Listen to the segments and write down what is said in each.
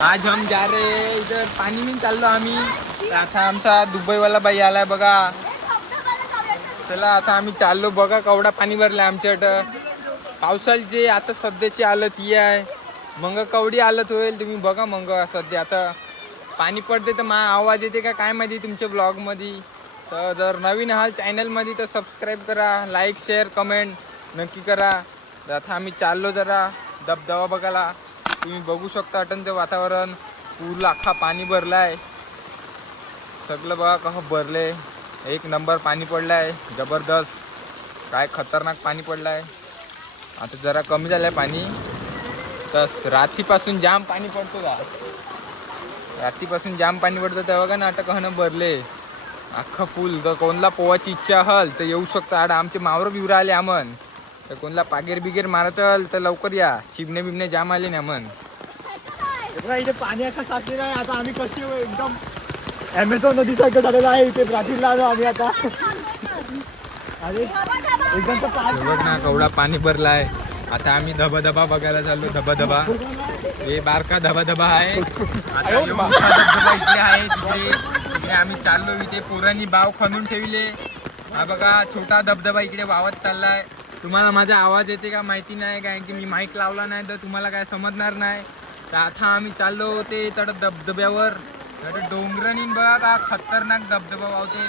आज हम जा रहे इधर पाणी में चाललो आम्ही. आता आमचा दुबईवाला बाई आलाय बघा. चला आता आम्ही चाललो बघा केवढा पाणी भरलाय आमच्याकडं. पावसाळ्याची आता सध्याची हालत ही आहे. मग केवढी हालत होईल तुम्ही बघा. मग सध्या आता पाणी पडते तर मा आवाज येते का काय माहिती तुमच्या ब्लॉग मध्ये. तर जर नवीन आहात चॅनल मध्ये तर सबस्क्राईब करा, लाईक शेअर कमेंट नक्की करा. तर आता आम्ही चाललो जरा धबधबा बघायला. तुम्ही बघू शकता अटनचं वातावरण पूर्ण अख्खा पाणी भरलाय. सगळं बघा कसं भरले. एक नंबर पाणी पडलाय जबरदस्त. काय खतरनाक पाणी पडलाय. आता जरा कमी झालंय पाणी. तर रात्रीपासून जाम पाणी पडतो का. रात्रीपासून जाम पाणी पडतं तेव्हा का ना आता कहणं भरले अख्खं फुल. तर कोणला पोवायची इच्छा हल तर येऊ शकतं. आड आमचे मावरं बिवरं आले आमन. तर कोणला पागेर बिगेर मारत तर लवकर या. चिमणे बिमणे जाम आले ना मन. इथे पाणी आता साचलेलं आहे. आता आम्ही कशी एकदम ॲमेझॉन नदीसारखं झालेलं आहे. इथे ब्राझीलला आलो आम्ही आता. अरे एकदम तर पाणी बघ ना केवढा पाणी भरलाय. आता आम्ही धबधबा बघायला चाललो. धबधबा हे बारका धबधबा आहे. आता एवढा मोठा धबधबा इकडे आहे. तिकडे आम्ही चाललो. इथे पोरांनी बाव खणून ठेवले. हा बघा छोटा धबधबा इकडे वावत चाललाय. तुम्हाला माझा आवाज येते का माहिती नाही कारण की मी माईक लावला नाही तर तुम्हाला काय समजणार नाही. तर आता आम्ही चाललो होते तर धबधब्यावर. तर डोंगरांनी बघा का खतरनाक धबधबा वावते.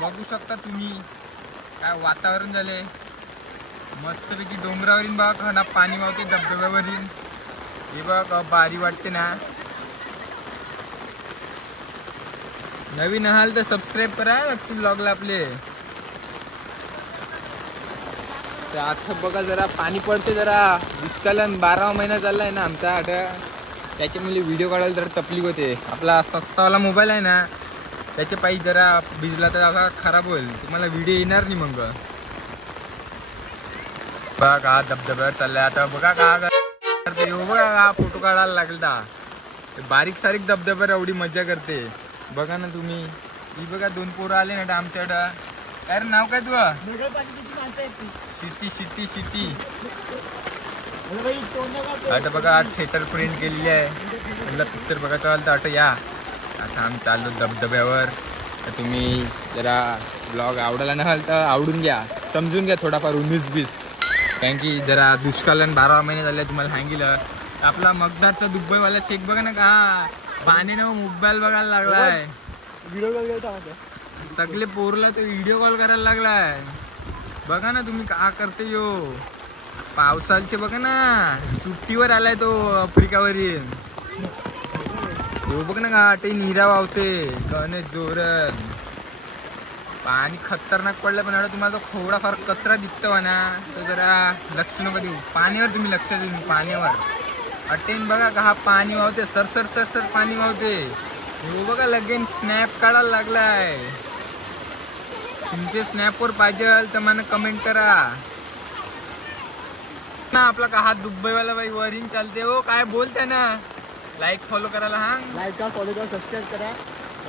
बघू शकता तुम्ही काय वातावरण झाले. मस्तपैकी डोंगरावरील बघा खना पाणी वावते धबधब्यावरील. हे बघा भारी वाटते ना. नवीन आहाल तर सबस्क्राईब करा नक्की ब्लॉगला आपले. तर आता बघा जरा पाणी पडते जरा. दुष्काळान 12वा महिना चाललाय ना आमचा. आता त्याच्यामुळे व्हिडिओ काढायला जरा तकलीफ होते. आपला सस्तावाला मोबाईल आहे ना त्याच्या पायी जरा भिजला तर असा खराब होईल. तुम्हाला व्हिडिओ येणार नाही मग. बघा का धबधब्यावर चाललाय. आता बघा का बघा का फोटो काढायला लागला. बारीक सारीक धबधब्यावर एवढी मजा करते बघा ना तुम्ही. ही बघा 2 पोरं आले ना आमच्याकडं. काय रे नाव काय तुझं. City city city. आता बघा थिएटर प्रिंट केलेली आहे. तुला पिक्चर बघायचं आलं तर आता या. आता आम्ही चाललो धबधब्यावर. तर तुम्ही जरा ब्लॉग आवडायला नसाल तर आवडून घ्या. समजून घ्या थोडाफार 19-20. कारण की जरा दुष्काळान 12 महिने झाले तुम्हाला सांगितलं. आपला मगदारचा दुबईवाला शेख बघा ना का पाण्यानं मोबाईल बघायला लागलाय. व्हिडिओ कॉल करता सगळे पोरला तर व्हिडिओ कॉल करायला लागलाय. बघा ना तुम्ही का करते यो. पावसाळचे बघा ना सुट्टीवर आलाय तो आफ्रिकावरील. बघ ना का ते निरा वावते कने जोरण. पाणी खतरनाक पडलं पण एवढा तुम्हाला तो थोडाफार कचरा दिसतो ना तर जरा लक्ष नका देऊ. पाण्यावर तुम्ही लक्ष देऊ. पाण्यावर अटेन बघा का हा पाणी वावते. सरसर सरसर पाणी वावते. हो बघा लगेच स्नॅप काढायला लागलाय. तुमचे स्नॅपवर पाहिजे तर मला कमेंट करा ना. आपला का हात दुबईवाला बाई वरीन चालते हो. काय बोलते ना. लाईक फॉलो करायला हा. लाईक करा, फॉलो करा, सबस्क्राईब करा.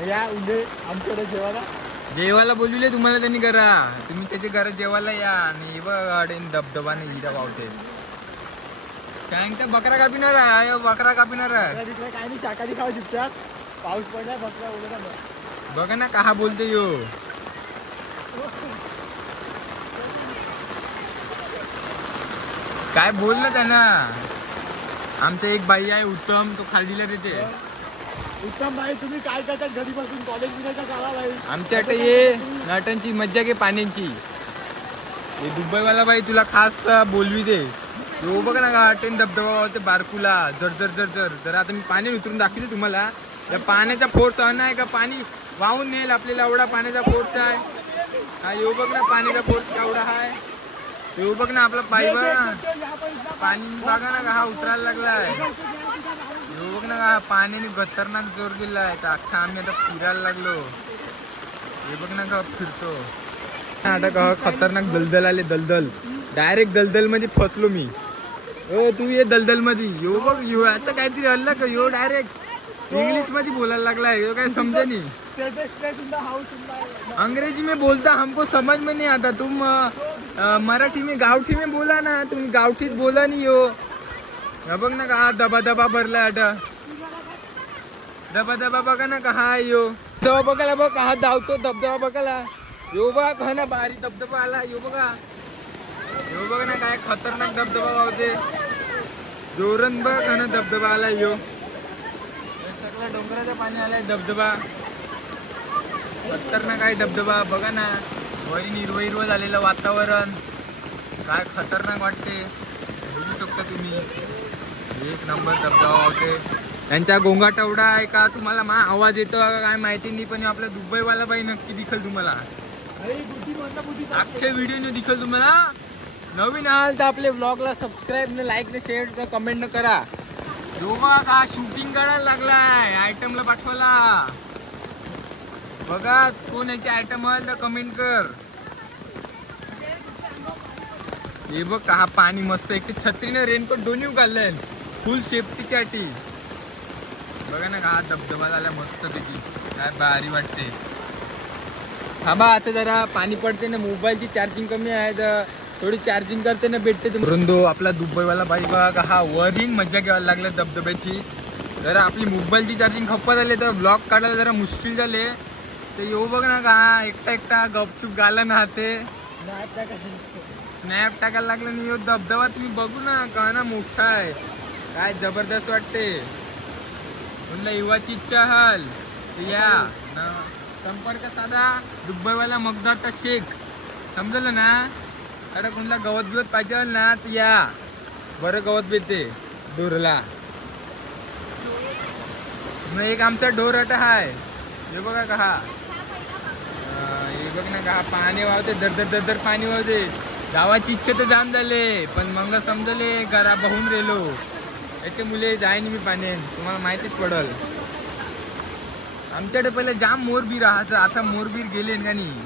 या उद्या आमच्याकडे जेवायला. जेवायला बोलविले तुम्हाला त्यांनी करा. तुम्ही त्याच्या घरात जेवायला या. आणि बघ धबधबाने हिरा वावते. काय तर बकरा कापिणार आहे. बकरा कापिणार आहे. तिकडे काय नाही शाकाहारी खाऊ चुपचाप. पाऊस पडलाय बकरा वगैरे. बघा ना का बोलते यो. काय बोल ना त्यांना. आमचा एक बाई आहे उत्तम तो खालडीला देते. उत्तम भाई तुम्ही काय करता घरी बसून कॉलेज बिलेजचा काळा भाई. आमच्याकडे ये नटांची मज्जा घे पाण्याची. हे दुबईवाला बाई तुला खास बोलवी दे. तो बघ ना का टेन धबधबा होते बारकुला जर जर जर जर जर. आता मी पाणी उतरून दाखवते तुम्हाला. या पाण्याचा फोर्स आहे का पाणी वाहून नेल आपल्याला. एवढा पाण्याचा फोर्स आहे. हा येऊ बघ ना पाण्याचा फोर्स केवढा आहे. येऊ बघ ना आपला पाईप पाणी बघा ना का हा उतरायला लागलाय. येऊ बघ ना का पाण्याने खतरनाक जोर दिलाय. तर अख्खा आम्ही आता फिरायला लागलो. हे बघ ना का फिरतो. आता का खतरनाक दलदल आले. दलदल डायरेक्ट दलदल मध्ये फसलो मी. हो तू ये दलदल मध्ये. यो बघ यो आता काहीतरी हल्ला का यो डायरेक्ट इंग्लिश मध्ये बोलायला लागलाय. यो काय समजे नहीं. अंग्रेजी में बोलता हमको समझ में नहीं आता. तुम मराठी में गावठी में बोला ना. तुम गावठीत बोला नहीं हो. बघ ना का हा दबा दबा भरलाय आता. धबधबा बघा ना कहा आहे यो धबधबा बघायला बघ कहा धावतो धबधबा बघायला यो बघा कहा ना भारी धबधबा आला यो बघा ना काय खतरनाक धबधबा वाहते जोरण बघ ना धबधबा आला यो सगळं डोंगराचं पाणी आलाय धबधबा खतरनाक आहे धबधबा बघा ना वैर हिरवं झालेलं वातावरण काय खतरनाक वाटते बघू शकता तुम्ही एक नंबर धबधबा वाहते त्यांचा गोंगाट एवढा आहे का तुम्हाला मा आवाज येतो का काय माहिती नाही पण आपला दुबईवाला बाई नक्की दिखेल तुम्हाला अख्खे व्हिडिओ न दिखेल तुम्हाला नवीन आहाल तर आपले ब्लॉगला सबस्क्राईब न लाईक न शेअर न कमेंट न करा योगा का शूटिंग करायला लागलाय आयटमला पाठवायला बघा कोण याचे आयटम आहे तर कमेंट कर हे बघ हा पाणी मस्त एक छत्रीने रेनकोट दोन्ही घाललंय फुल सेफ्टीसाठी बघा ना हा धबधबा झाला मस्त पैकी काय भारी वाटते थांबा आता जरा पाणी पडते ना मोबाईलची चार्जिंग कमी आहे तर थोडी चार्जिंग करते ना भेटते रुंदो आपला दुबईवाला बाई बघा हा वरीन मजा घ्यायला लागला धबधब्याची जरा आपली मोबाईलची चार्जिंग खप्पा झाली तर ब्लॉग काढायला जरा मुश्किल झाले तर येऊ बघ ना का एकटा गपचूप गाला ना ते स्नॅप टाकायला लागला नाही यो धबधबा तुम्ही बघू ना का ना मोठा आहे काय जबरदस्त वाटते म्हणलं युवाची इच्छा हल या संपर्क साधा दुबईवाला मगदारचा शेख समजलं ना अरे कोणला गवत बिवत पाहिजे ना तर या बरं गवत भेटते डोरला मग एक आमचा डोर अटा हाय हे बघा का हे बघ ना का पाणी वाहते दर पाणी वाहते गावाची इच्छा तर जाम झाले पण मग समजले घरा बहून रेलो याचे मुले जाईन मी पाण्यान तुम्हाला माहितीच पडल आमच्याकडे पहिले जाम मोरबीर राहायचं आता मोरबीर गेले का नाही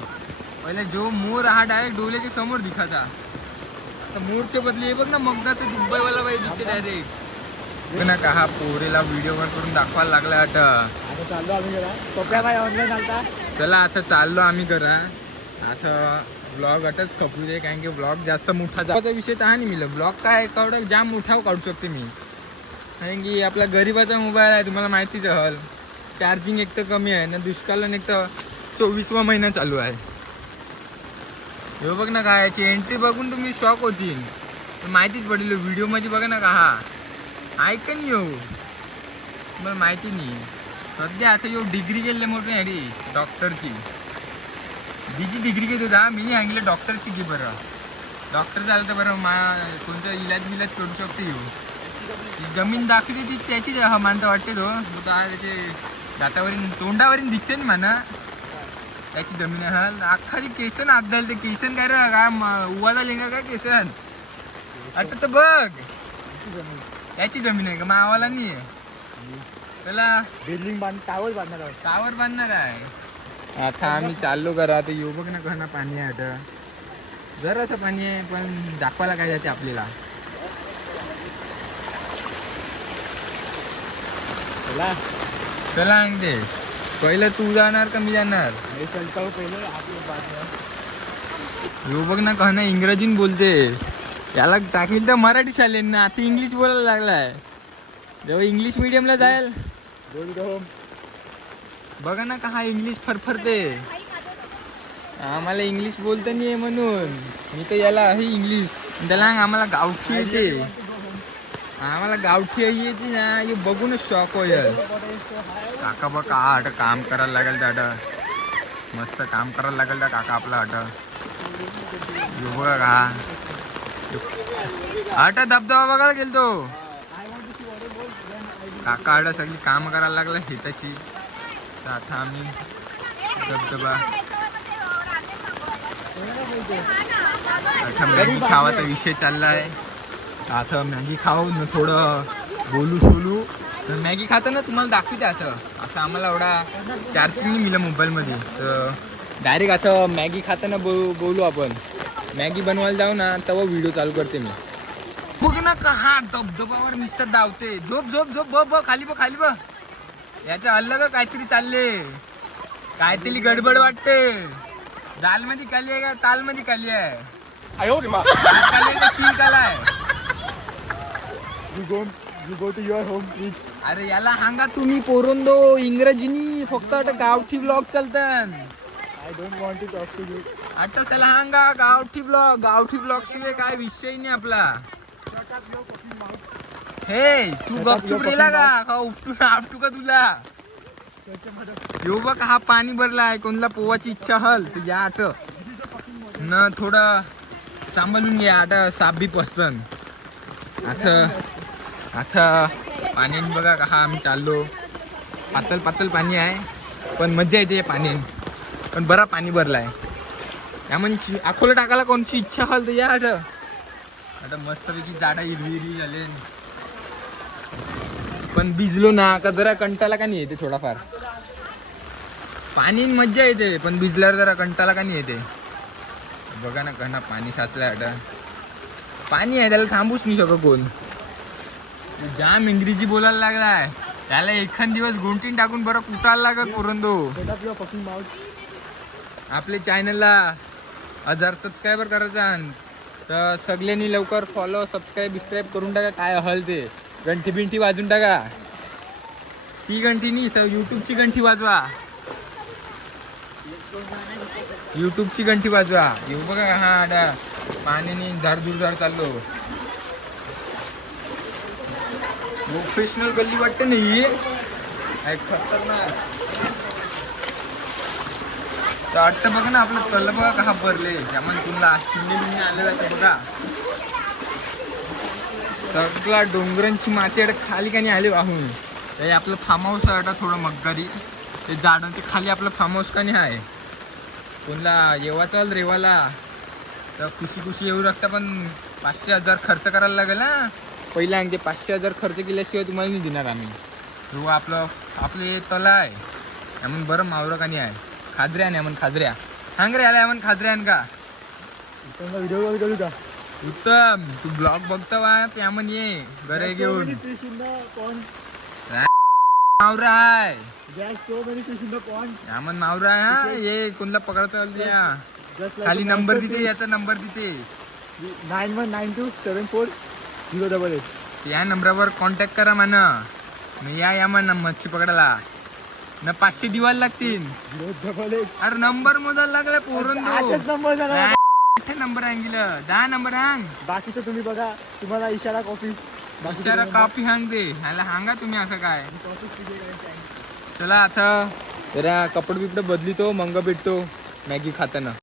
पहिले जो मोर हा डायरेक्ट डोल्याच्या समोर दिखाचा आता मोरच्या बदली हे बघ ना मगदा तर दुबईवाला बाई दिसते डायरेक्ट ना का हा पोरेला व्हिडिओ करून दाखवायला लागला आता चाललो आम्ही जरा कपड्या काय ऑनलाईन आलता चला आता चाललो आम्ही करा आता ब्लॉग आताच खपू दे कारण की ब्लॉग जास्त मोठा जायचा विषय तर हा नाही मिळलं ब्लॉग काय काढ जाम मोठा काढू शकते मी कारण की आपला गरीबाचा मोबाईल आहे तुम्हाला माहितीच हल चार्जिंग एक तर कमी आहे ना दुष्काळाला एक तर 24वा महिना चालू आहे हे बघ ना काय याची एंट्री बघून तुम्ही शॉक होतील माहितीच पडेल व्हिडिओमध्ये बघा ना का हा ऐकन येऊ तुम्हाला माहिती नाही सध्या आता येऊ डिग्री केले मोठे ह्यारी डॉक्टरची बीजी डिग्री घेत होता मी सांगितलं डॉक्टरची घे बरं डॉक्टर झालं तर बरं कोणतं इलाज बिलाज करू शकते येऊ जमीन दाखवली ती त्याचीच मानता वाटते तो त्याचे दातावरील तोंडावरील दिसते ना म्हणा त्याची जमीन आहे अख्खा ती केसन आत झाली ते केसन काय रे काय उवाला लिंगा काय केसन आता तर बघ त्याची जमीन आहे का मावाला नाही त्याला बिल्डिंग टावर बांधणार आहे आता आम्ही चाललो करा आता येऊ बघ ना कहा ना पाणी आहे आता जरासं पाणी आहे पण दाखवायला काय जाते आपल्याला चला दे पहिलं तू जाणार का मी जाणार येऊ बघ ना कहा ना इंग्रजीन बोलते याला टाकली तर मराठी शाळेन ना आता इंग्लिश बोलायला लागलाय जेव्हा इंग्लिश मिडियमला जाईल बघा ना का हा इंग्लिश फरफरते आम्हाला इंग्लिश बोलता नाही म्हणून मी तर याला आहे इंग्लिश त्याला आम्हाला गावठी येते आम्हाला गावठी येते ना हे बघूनच शॉक होईल काका बघ का काम करायला लागेल दादा मस्त काम करायला लागेल का काका आपला बघा का आटा धबधबा बघायला गेलतो काका आटा सगळी काम करायला लागला शेताची तर आता आम्ही धबधबा आता मॅगी खावाचा विषय चालला आहे आता मॅगी खाऊ न थोडं बोलू मॅगी खाताना तुम्हाला दाखवते आता आम्हाला एवढा चार्जिंग नाही मिळालं मोबाईलमध्ये तर डायरेक्ट आता मॅगी खाताना बोलू आपण मॅगी बनवायला जाऊ ना तेव्हा व्हिडिओ चालू करते मी बघ ना का हा धबधबावर निसत धावते झोप बघ खाली बघ याच्या अलग काहीतरी चालले काहीतरी गडबड वाटते दाल मध्ये खाली आहे का ताल मध्ये खाली आहे तीन काला आहे You go to your home, please. अरे याला सांगा तुम्ही पोरोंदो इंग्रजीनी फक्त आता गावठी ब्लॉग चालतात. I don't want to talk to you. आता त्याला सांगा गावठी ब्लॉग शिवाय काय विषय नाही आपला. हे तू गपचूप रेला का उपटू आपटू का तुला. यो बघ हा पाणी भरलाय. कोणला पोवाची इच्छा हल तर या आठ न थोडं सांभाळून घ्या. आता साप बी पसंत आता पाण्याने बघा का हा आम्ही चाललो. पातळ पाणी आहे पण मज्जा येते पाणी. पण बरा पाणी भरलाय. यामध्ये अकोला टाकायला कोणची इच्छा हल तर या आता मस्तपैकी जाडा हिरवी झाले. पण भिजलो ना का जरा कंटाला का नाही येते थोडाफार. पाणी मज्जा येते पण भिजल्यावर जरा कंटाला का नाही येते. बघा ना कना पाणी साचलंय. आता पाणी आहे त्याला थांबूच नाही शकत कोण. जाम इंग्रजी बोलायला लागलाय. त्याला एखाद दिवस गुंटीन टाकून बरं कुटायला लागत पोरंदो. आपल्या चॅनलला 1000 सबस्क्रायबर करायचा तर सगळ्यांनी लवकर फॉलो सबस्क्राईब करून टाका. काय हल ते घंटी बिंटी वाजून टाका. ती घंटी नाही युट्यूबची घंटी वाजवा. युट्यूबची घंटी वाजवा. येऊ बघा हा आता पाण्याने धारधूर चाललो. प्रोफेशनल गल्ली वाटते नाही खतरनाक. वाटतं बघा ना आपलं तल बघा का भरले. त्यामुळे तुला शिंदे आले जाते बघा. सगळा डोंगरांची माती आता खाली का नाही आली वाहून. हे आपलं फार्म हाऊस आहे आता थोडं मग्गारी. ते झाडांच्या खाली आपलं फार्म हाऊस का नाही आहे. कोणला येवाचा रेवाला तर खुशी येऊ लागतं. पण 500,000 खर्च करायला लागेल ना पहिला. ते 500,000 खर्च केल्याशिवाय तुम्हाला नाही देणार आम्ही. तेव्हा आपले तला आहे यामन बरं मावरं का नाही आहे. खाजऱ्या नाही म्हणून खाजऱ्या सांग रे याला यामन खाजऱ्या का व्हिडिओ करू का. उत्तम तू ब्लॉग बघता वा त्यामन ये घरे घेऊन. मावरा आहे यामन मावरा आहे. हा ये कोणला पकडता खाली नंबर तिथे याचा नंबर तिथे 91927408. या नंबरावर कॉन्टॅक्ट करा म्हणा. या म्हणा मच्छी पकडायला न 500 दिवायला लागतील. अरे नंबर मोजायला लागला पोरून नंबर सांगितलं 10 नंबर सांग. बाकीचं तुम्ही बघा. तुम्हाला इशारा कॉफी सांग दे ह्याला सांगा तुम्ही असं काय. चला आता जरा कपडे बिपडे बदलितो मग भेटतो मॅगी खाताना.